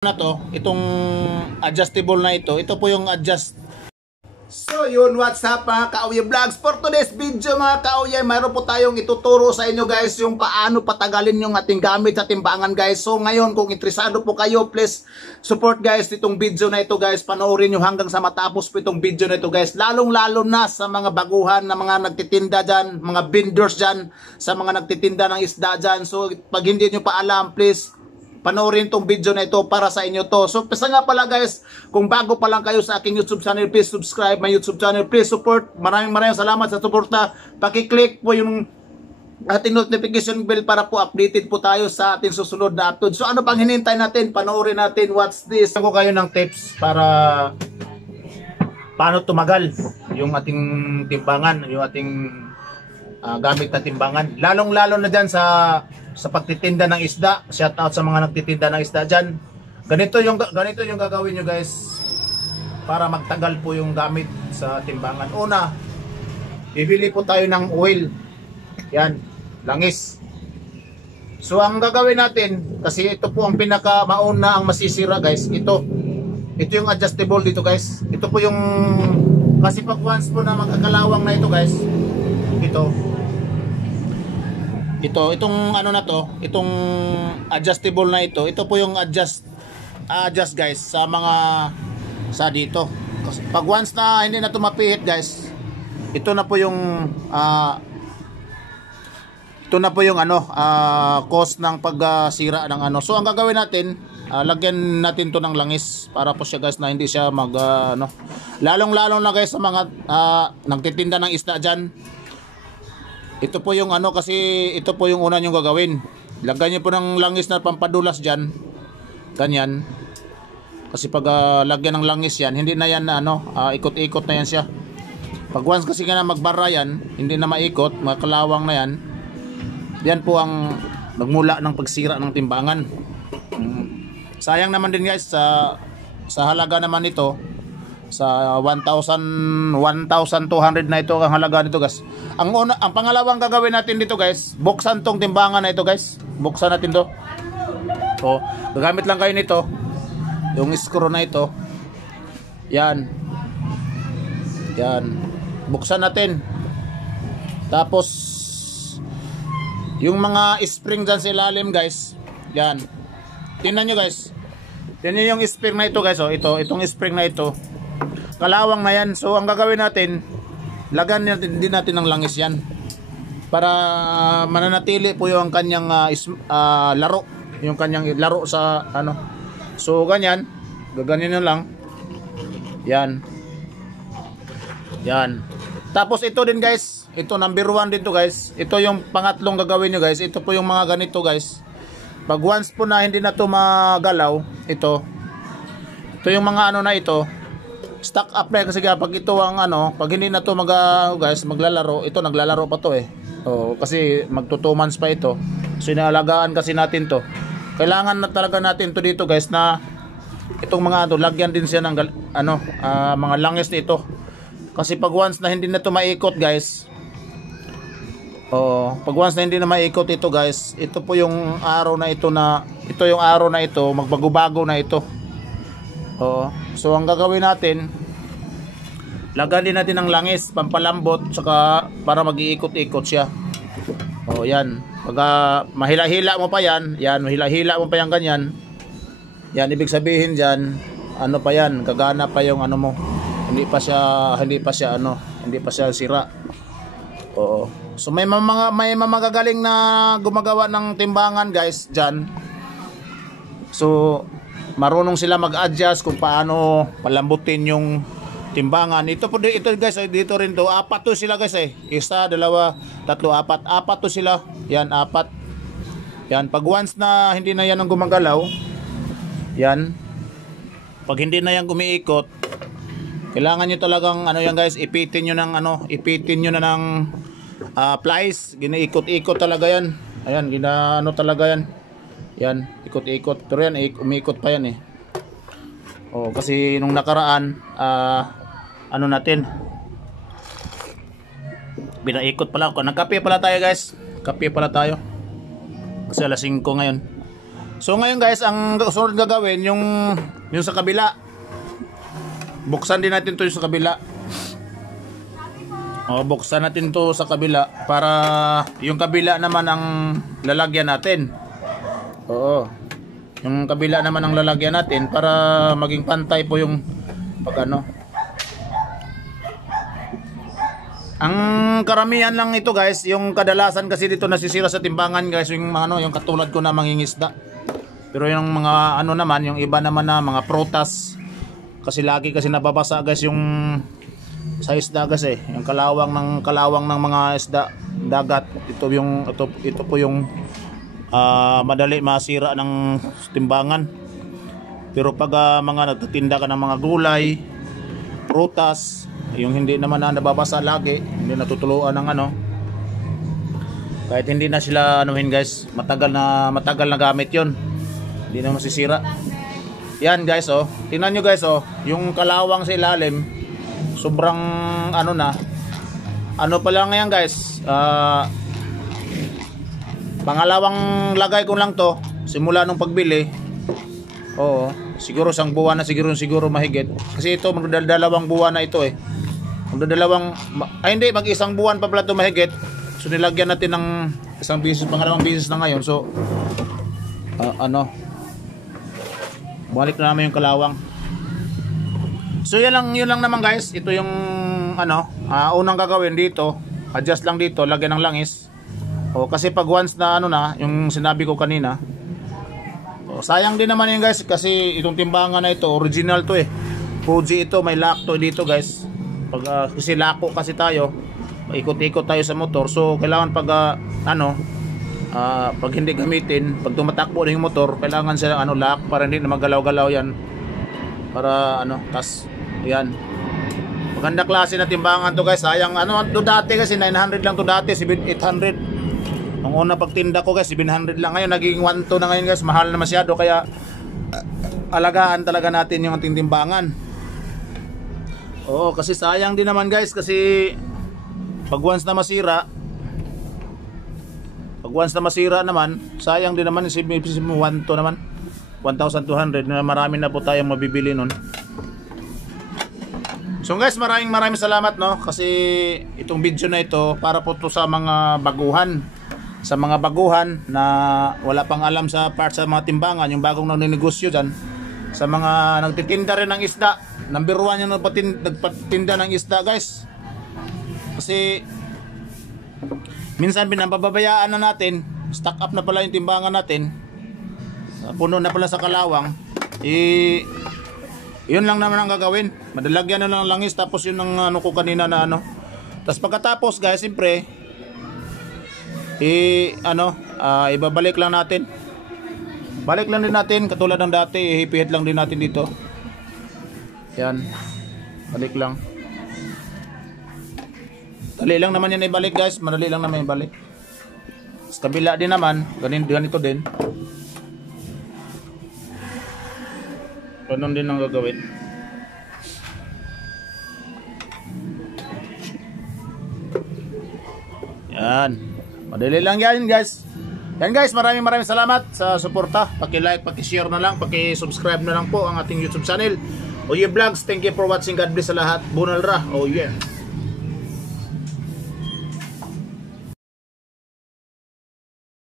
Na to, itong adjustable na ito po yung adjust. So yun, what's up mga Kaawya Vlogs? For today's video mga Kaawya, mayroon po tayong ituturo sa inyo guys yung paano patagalin yung ating gamit sa timbangan guys. So ngayon, kung interesado po kayo, please support guys itong video na ito guys. Panoorin nyo hanggang sa matapos po itong video na ito guys. Lalong lalo na sa mga baguhan na mga nagtitinda dyan, mga vendors dyan, sa mga nagtitinda ng isda dyan. So pag hindi nyo pa alam, please panoorin tong video na ito para sa inyo to. So pesa nga pala guys, kung bago pa lang kayo sa aking YouTube channel, please subscribe my YouTube channel, please support. Maraming salamat sa suporta. Paki-click po yung ating notification bell para po updated po tayo sa ating susunod na upload. So ano pang hinintay natin? Panoorin natin. What's this? Ako kayo ng tips para paano tumagal yung ating timbangan, yung ating gamit na timbangan. Lalong-lalo na dyan sa pagtitinda ng isda. Shout out sa mga nagtitinda ng isda dyan. Ganito yung gagawin nyo guys para magtagal po yung gamit sa timbangan. Una, bibili po tayo ng oil. Yan, langis. So ang gagawin natin, kasi ito po ang pinakamauna ang masisira guys. Ito yung adjustable dito guys. Ito po yung, kasi pag once po na magkakalawang na ito guys, itong ano na to, itong adjustable na ito po yung adjust guys sa mga sa dito. Kasi pag once na hindi na tumapihit guys, ito na po yung cause ng pagsira ng ano. So ang gagawin natin, lagyan natin to ng langis para po siya guys na hindi siya mag lalong-lalo na guys sa mga nagtitinda ng isda diyan. Ito po yung ano, kasi ito po yung una nyong gagawin. Lagyan niyo po ng langis na pampadulas dyan. Ganyan. Kasi pag lagyan ng langis yan, hindi na yan ikot-ikot na yan siya. Pag once kasi nga na magbara yan, hindi na maikot, makalawang na yan. Yan po ang nagmula ng pagsira ng timbangan. Sayang naman din guys sa halaga naman ito. Sa 1,200 na ito ang halaga nito guys. Ang pangalawang gagawin natin dito guys, buksan tong timbangan na ito guys. Buksan natin to. So, gagamit lang kayo nito. Yung screw na ito. Yan. Yan. Buksan natin. Tapos yung mga spring dyan sa ilalim guys. Yan. Tingnan nyo guys. Tingnan yung spring na ito guys. Oh, itong spring na ito. Kalawang na yan. So ang gagawin natin, lagyan din natin ng langis yan para mananatili po yung kanyang laro, yung kanyang laro sa ano. So ganyan, gaganyan nyo lang. Yan. Yan. Tapos ito din guys, ito number 1 din to guys. Ito yung pangatlong gagawin nyo guys. Ito po yung mga ganito guys. Pag once po na hindi na to magalaw, ito yung mga ano na ito, stock up na kasi pag ito ang pag hindi na to guys maglalaro, ito naglalaro pa to kasi magto 2 months pa ito. So inaalagaan kasi natin to. Kailangan na talaga natin to dito guys na itong mga lagyan din siya ng mga langis nito. Kasi pag once na hindi na to maikot guys, pag once na hindi na maikot ito guys, ito po yung araw na ito magbago-bago na ito. So ang gagawin natin, lagyan din natin ng langis pampalambot saka para mag-iikot-ikot siya. Yan. Pag mahila-hila mo pa yan, mahila-hila mo pa yan ganyan. Yan ibig sabihin diyan, pa yan, gagana pa yung mo. Hindi pa siya sira. So may magagaling na gumagawa ng timbangan guys diyan. So marunong sila mag-adjust kung paano palambutin yung timbangan. Ito guys, dito rin to. 4 to sila guys 1, 2, 3, 4. 4 to sila. Yan, 4. Yan, pag once na hindi na yan ang gumagalaw, yan. Pag hindi na yan gumiikot, kailangan nyo talagang yan guys, ipitin nyo na ng plies. Ginaikot-ikot talaga yan. Ayan, talaga yan. Yan, ikot-ikot. Pero yan, umiikot pa yan kasi nung nakaraan, natin, binaikot pala ako. Nagkape pala tayo guys. Kape pala tayo. Kasi alas 5 ngayon. So ngayon guys, ang sunod gagawin yung sa kabila. Buksan din natin 'to yung sa kabila. Buksan natin 'to sa kabila para yung kabila naman ang lalagyan natin. Oo. Yung kabila naman ang lalagyan natin para maging pantay po yung pag-ano. Ang karamihan lang ito guys, yung kadalasan kasi dito nasisira sa timbangan guys, yung yung katulad ko na mangingisda. Pero yung mga naman, yung iba naman na mga prutas. Kasi lagi kasi nababasa guys yung sa isda guys yung kalawang ng mga isda dagat. Ito po yung madali masira ng timbangan. Pero pag mga nagtitinda ka ng mga gulay, prutas, yung hindi naman na nababasa lagi, hindi natutuluan ng kahit hindi na sila guys, matagal na gamit yon, hindi na masisira. Yan guys tingnan nyo guys yung kalawang sa ilalim sobrang na pa lang yan guys, pangalawang lagay ko lang to simula nung pagbili. Siguro isang buwan na siguro mahigit, kasi ito magdadalawang buwan na ito mag-isang buwan pa pala ito mahigit. So nilagyan natin ng isang beses, pangalawang beses na ngayon. So balik na naman yung kalawang. So yun lang naman guys. Ito yung unang gagawin dito. Adjust lang dito, lagyan ng langis. Kasi pag once na yung sinabi ko kanina, sayang din naman yun guys, kasi itong timbangan na ito original to Fuji ito, may lock to dito guys. Pag kasi lako kasi tayo, ikot-ikot tayo sa motor. So kailangan pag pag hindi gamitin, pag tumatakbo na yung motor, kailangan sila lock para hindi na magalaw-galaw yan. Para tas yan. Maganda klase na timbangan to guys. Sayang to dati kasi 900 lang to dati, 800. Nung una pagtinda ko guys, 700 lang. Ngayon naging 1.2 na ngayon guys. Mahal na masyado, kaya alagaan talaga natin yung ating timbangan. Kasi sayang din naman guys, kasi pag once na masira naman, sayang din naman. 1.2 naman, 1,200 na, marami na po tayong mabibili nun. So guys, maraming salamat kasi itong video na ito para po to sa mga baguhan. Sa mga baguhan na wala pang alam sa parts sa mga timbangan, yung bagong nagnenegosyo dyan, sa mga nagtitinda rin ng isda, number 1 yung nagpatinda ng isda guys. Kasi minsan pinapababayaan na natin, stock up na pala yung timbangan natin, puno na pala sa kalawang. Yun lang naman ang gagawin, madalagyan na lang langis, tapos yun ang ko kanina na tapos pagkatapos guys, siyempre ibabalik lang natin. Balik lang din natin katulad ng dati, ihipihit lang din natin dito. Yan. Balik lang. Dali lang naman yan ibalik guys, madali lang naman ibalik. Sa kabila din naman, ganito din. Ganun din ang gagawin. Yan. Madali lang yan guys. Yan guys, maraming salamat sa suporta. Paki-like, paki-share na lang, paki-subscribe na lang po ang ating YouTube channel. Oye Vlogs, thank you for watching. God bless sa lahat. Bunal ra. Oh yeah.